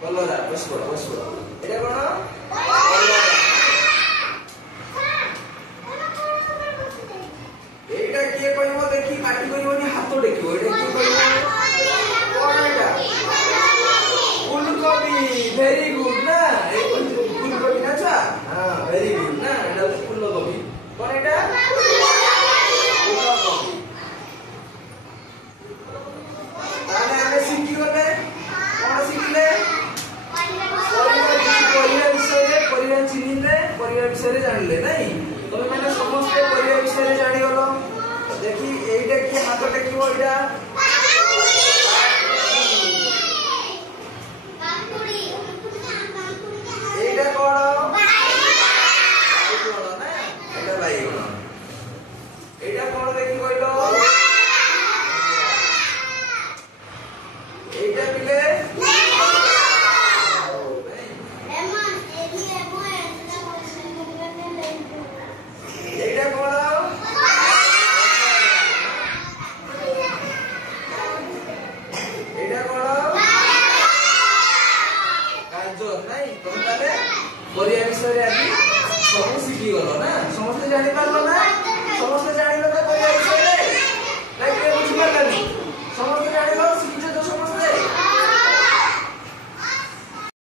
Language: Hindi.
कलरा बस एटा कोन एटा के कहबो देखि काटी करबोनी हाथ देखिबो एटा के कहबो कोन एटा फूलकोबी वेरी गुड ना ए फूलकोबी ना छा हां वेरी गुड ना एटा फूलकोबी कोन एटा फूलकोबी ताने हमें सिखी गले कोन सिखले परिवार चिन्हिले परिवार विषय जानले नहीं तुम मैंने समस्त परिवार विषय जानी गलो देखी एटा की हाथ देखिबो एटा एटा कोन ना एटा भाई एटा कोन देखि कहलो एटा बिले परिवार विषय आज सब शिखी गल ना समस्त जानी पारल ना समस्त